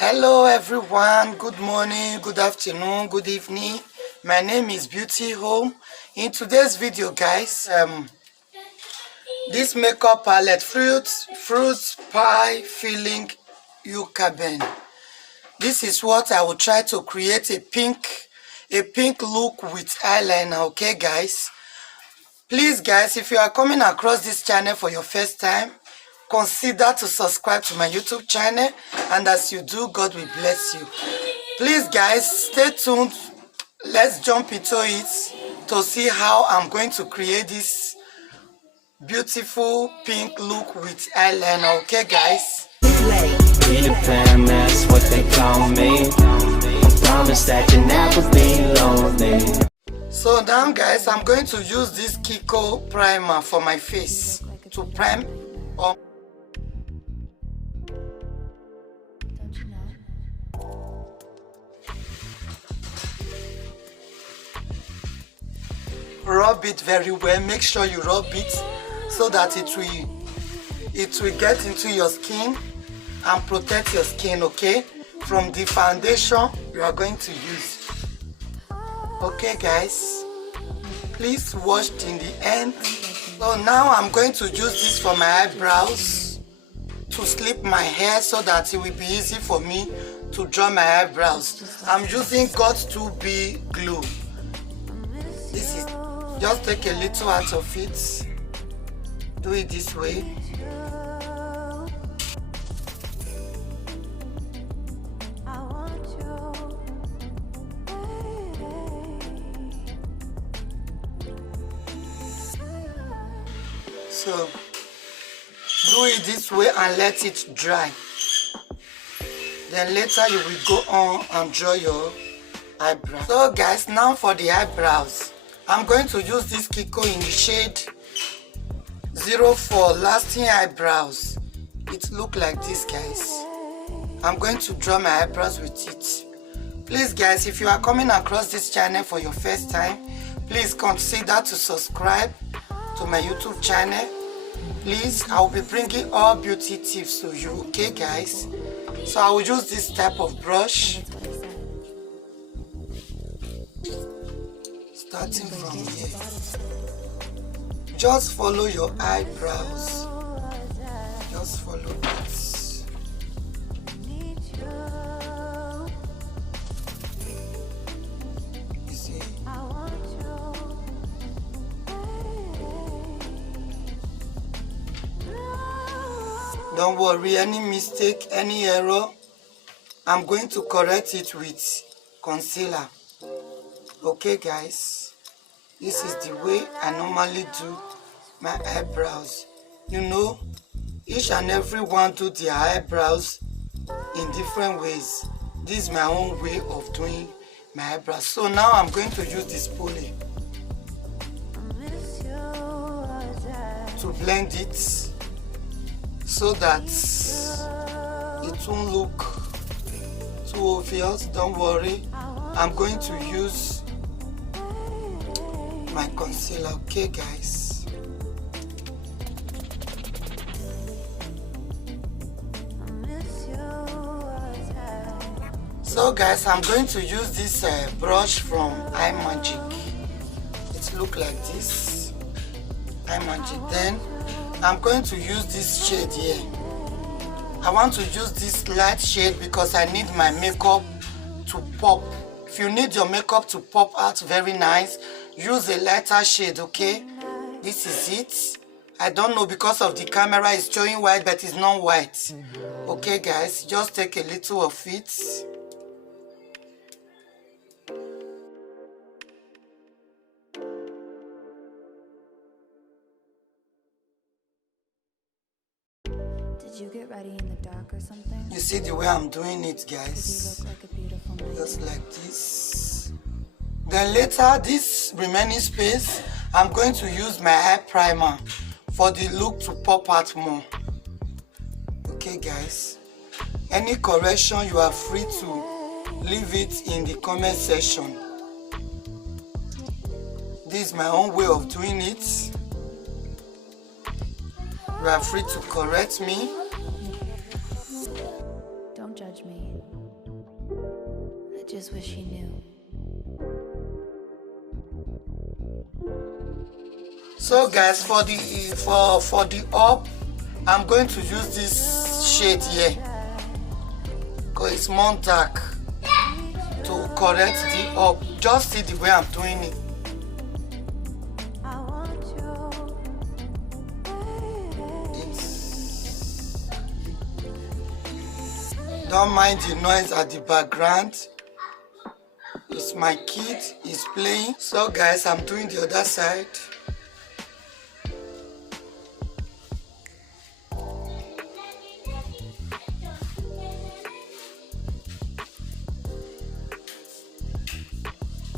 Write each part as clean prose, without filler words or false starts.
Hello everyone, good morning, good afternoon, good evening. My name is Beauty Home. In today's video guys, this makeup palette, fruits pie filling yucca bean. This is what I will try to create a pink look with eyeliner. Okay guys, please guys, if you are coming across this channel for your first time, consider to subscribe to my YouTube channel, and as you do, God will bless you. Please guys, stay tuned. Let's jump into it to see how I'm going to create this beautiful pink look with eyeliner. Okay guys, Peter Pan, that's what they call me. I promise that you never be lonely. so now guys, I'm going to use this Kiko primer for my face to prime up. Rub it very well. Make sure you rub it so that it will get into your skin and protect your skin, okay, from the foundation you are going to use. Okay guys, please watch in the end. So now I'm going to use this for my eyebrows to slip my hair so that it will be easy for me to draw my eyebrows. I'm using God's 2B glue. This is, just take a little out of it. Do it this way. So do it this way and let it dry. Then later you will go on and draw your eyebrow. So guys, now for the eyebrows, I'm going to use this Kiko in the shade 04 Lasting Eyebrows. It look like this guys. I'm going to draw my eyebrows with it. Please guys, if you are coming across this channel for your first time, please consider to subscribe to my YouTube channel. Please, I will be bringing all beauty tips to you, okay guys? So I will use this type of brush, starting from here. Just follow your eyebrows. Just follow it. You see? Don't worry, any mistake, any error, I'm going to correct it with concealer. Okay guys, this is the way I normally do my eyebrows. You know, each and every one do their eyebrows in different ways. This is my own way of doing my eyebrows. So now I'm going to use this pulley to blend it so that it won't look too obvious. Don't worry, I'm going to use my concealer. Okay guys, so guys, I'm going to use this brush from iMagic. It look like this, iMagic. Then I'm going to use this shade here. I want to use this light shade because I need my makeup to pop. If you need your makeup to pop out very nice, use a lighter shade, okay? This is it. I don't know, because of the camera it's showing white, but it's not white. Okay guys, just take a little of it. Did you get ready in the dark or something? You see the way I'm doing it guys? You look like a beautiful night. Just like this. Then later, this remaining space, I'm going to use my eye primer for the look to pop out more. Okay guys, any correction you are free to leave it in the comment section. This is my own way of doing it. You are free to correct me. Don't judge judge me. I just wish he knew. So guys, for the up, I'm going to use this shade here because it's more dark, to correct the up. Just see the way I'm doing it. Don't mind the noise at the background. It's my kid, he's playing. So guys, I'm doing the other side.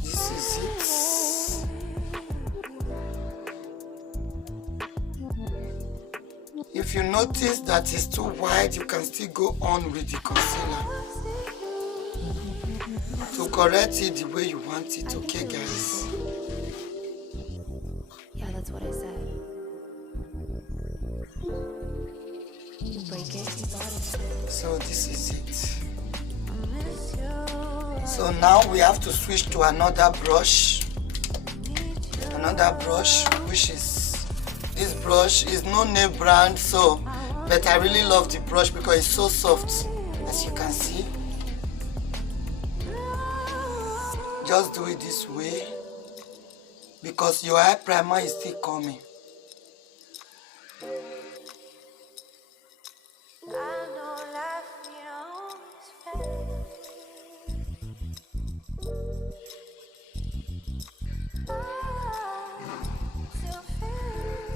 This is it. If you notice that it's too wide, you can still go on with the concealer to correct it the way you want it, okay guys? Yeah, that's what I said. You break it, you bought it. So this is it. So now we have to switch to another brush, which is this brush. Is no name brand, so but I really love the brush because it's so soft, as you can see. Just do it this way because your eye primer is still coming.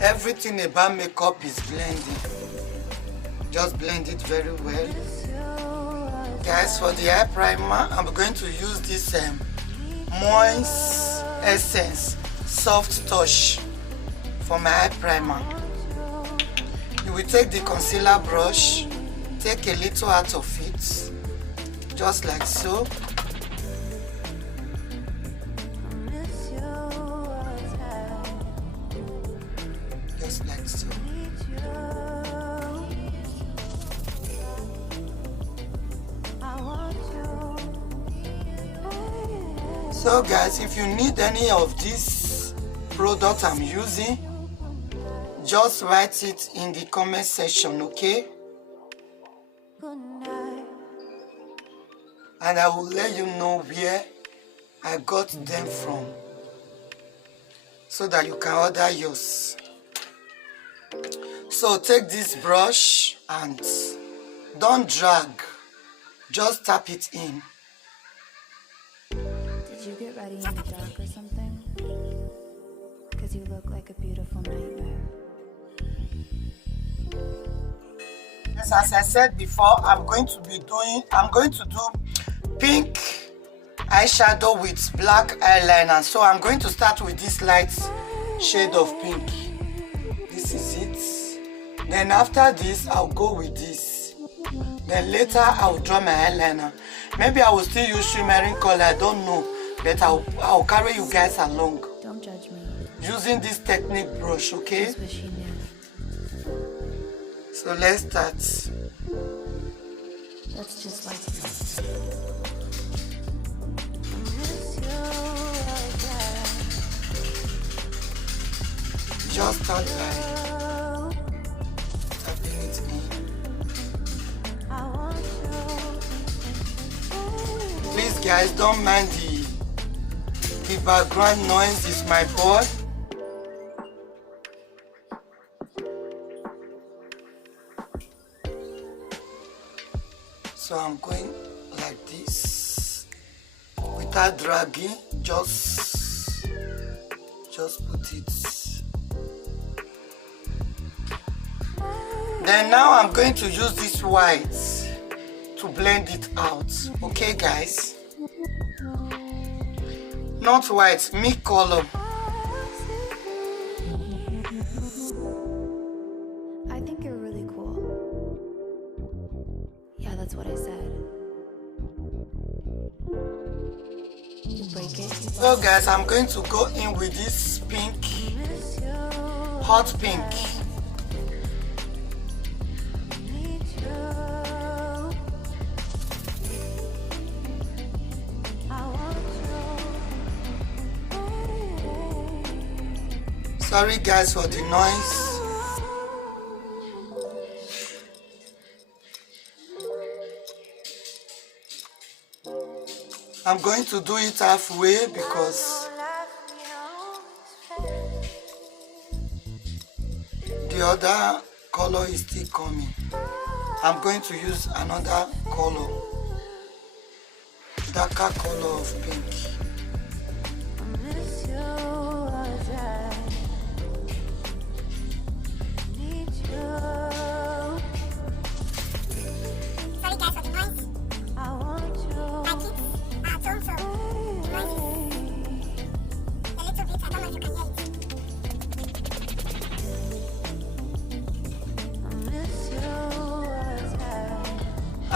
Everything about makeup is blending. Just blend it very well. Guys, for the eye primer, I'm going to use this Moist Essence Soft Touch for my eye primer. You will take the concealer brush, take a little out of it, just like so. Just like so. So guys, if you need any of this product I'm using, just write it in the comment section, okay? And I will let you know where I got them from so that you can order yours. So take this brush and don't drag, just tap it in. Did you get ready in the dark or something? Because you look like a beautiful nightmare. Yes, as I said before, I'm going to do pink eyeshadow with black eyeliner. So I'm going to start with this light shade of pink. This is it. Then after this, I'll go with this. Then later, I'll draw my eyeliner. Maybe I will still use shimmering color, I don't know. But I'll carry you guys along. Don't judge me. Using this technique brush, okay? Just wish you knew. So let's start. That's just like you. Just start by tapping it in. Please guys, don't mind the background noise, is my boy. So I'm going like this without dragging, just put it. Then now I'm going to use this white to blend it out, okay guys? Not white, mid color. I think you're really cool. Yeah, that's what I said. You break it, you So guys, I'm going to go in with this pink, hot pink. Sorry guys for the noise. I'm going to do it halfway because the other color is still coming. I'm going to use another color, darker color of pink.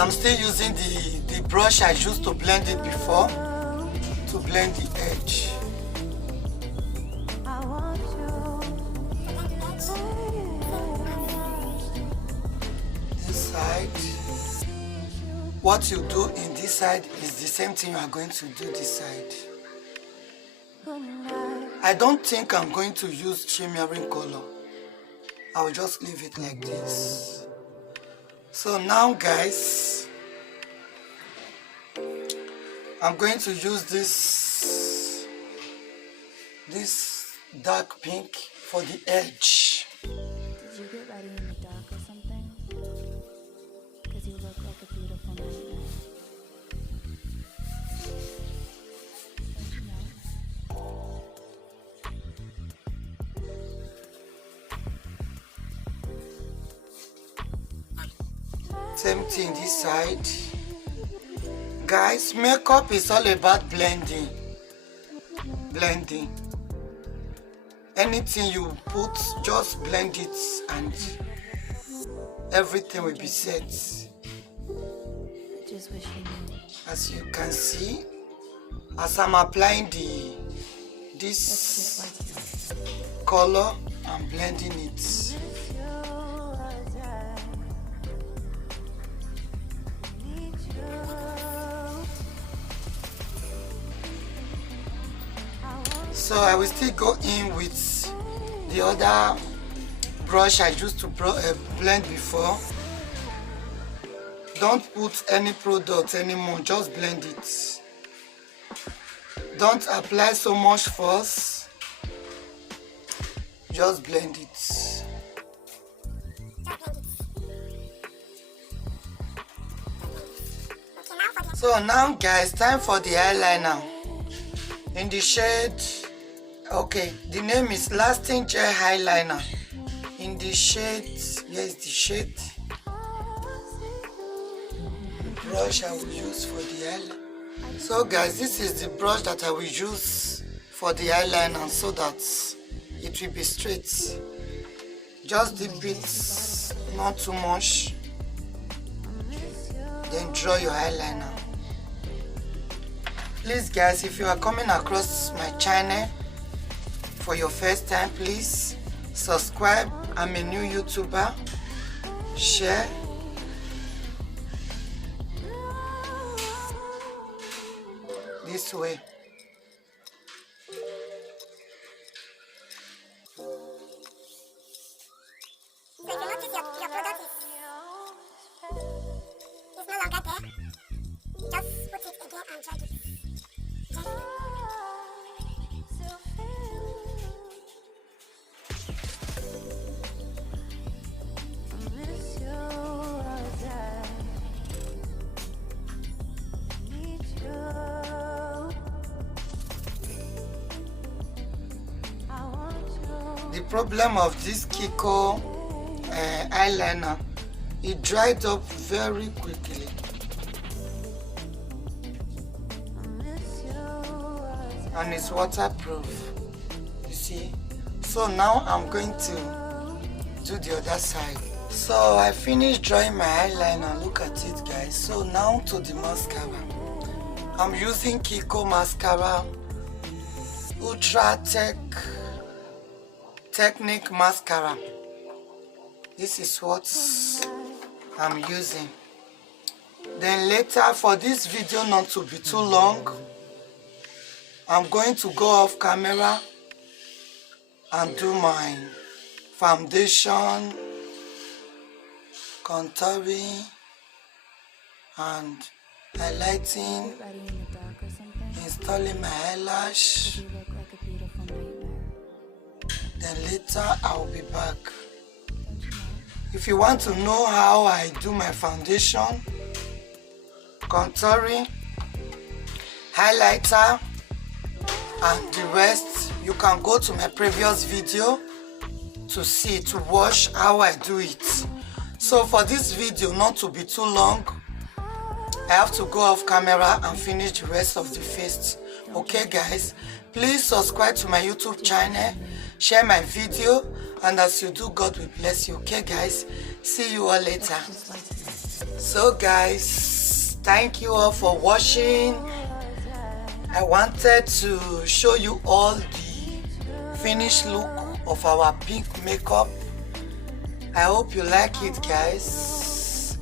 I'm still using the brush I used to blend it before to blend the edge. This side. What you do in this side is the same thing you are going to do this side. I don't think I'm going to use shimmering color. I will just leave it like this. So now guys, I'm going to use this dark pink for the edge. Did you get ready in the dark or something? Because you look like a beautiful nightmare. Don't you know? Same thing this side. Guys, makeup is all about blending. Anything you put, just blend it and everything will be set. I just wish you knew. As you can see, as I'm applying this color, I'm blending it. So I will still go in with the other brush I used to blend before. Don't put any product anymore, just blend it. Don't apply so much force, just blend it. So now guys, time for the eyeliner. In the shade, okay, the name is Lasting Gel Eyeliner. In the shade, here's the shade. The brush I will use for the eyeliner. So guys, this is the brush that I will use for the eyeliner so that it will be straight. Just dip it, not too much. Then draw your eyeliner. Please guys, if you are coming across my channel for your first time, please subscribe. I'm a new YouTuber. Share. This way. So if you notice your product is no longer there, just put it again and drag it. The problem of this Kiko eyeliner, it dried up very quickly. And it's waterproof, you see. So now I'm going to do the other side. So I finished drawing my eyeliner. Look at it guys. So now to the mascara. I'm using Kiko mascara, Ultra Technique mascara. This is what I'm using. Then later, for this video not to be too long, I'm going to go off camera and do my foundation, contouring, and highlighting, Get ready in the dark or something. installing my eyelash. You look like a beautiful nightmare. Then later I'll be back. Don't you know? If you want to know how I do my foundation, contouring, highlighter, and the rest, you can go to my previous video to watch how I do it. So for this video not to be too long, I have to go off camera and finish the rest of the face. Okay guys, please subscribe to my YouTube channel, share my video, and as you do, God will bless you. Okay guys, see you all later. Just like this. So guys, thank you all for watching. I wanted to show you all the finished look of our pink makeup. I hope you like it guys.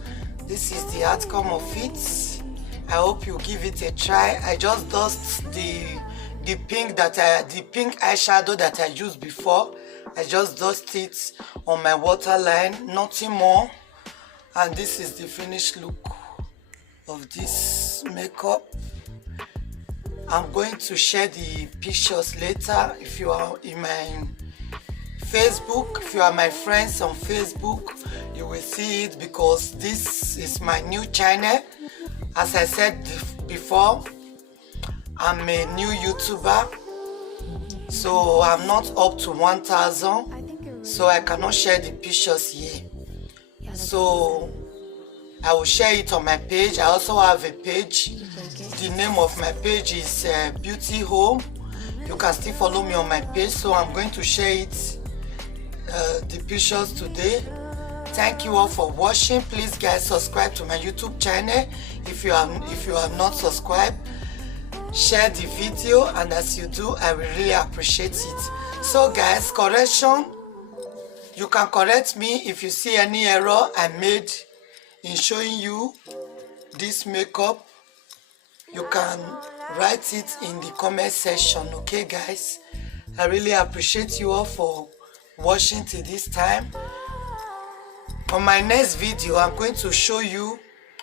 This is the outcome of it. I hope you give it a try. I just dust the pink eyeshadow that I used before. I just dust it on my waterline, nothing more. And this is the finished look of this makeup. I'm going to share the pictures later. If you are in my Facebook, if you are my friends on Facebook, you will see it, because this is my new channel. As I said before, I'm a new YouTuber, so I'm not up to 1,000, so I cannot share the pictures here. So I will share it on my page. I also have a page. The name of my page is Beauty Home. You can still follow me on my page, so I'm going to share it, the pictures today. Thank you all for watching. Please guys, subscribe to my YouTube channel if you have not subscribed. Share the video, and as you do, I will really appreciate it. So guys, correction, you can correct me if you see any error I made in showing you this makeup. You can write it in the comment section. Okay guys, I really appreciate you all for watching till this time. On my next video, I'm going to show you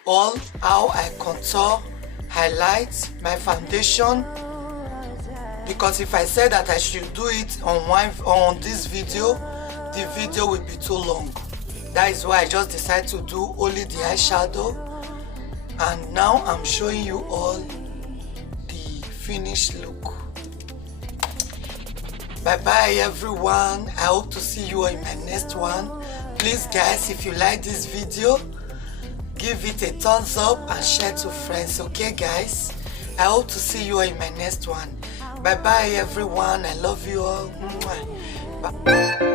all how I contour, highlight my foundation, because if I said that I should do it on this video, the video will be too long. That is why I just decided to do only the eyeshadow, and now I'm showing you all the finished look. Bye bye everyone. I hope to see you in my next one. Please guys, if you like this video, give it a thumbs up and share to friends. Okay guys, I hope to see you in my next one. Bye bye everyone. I love you all. Bye.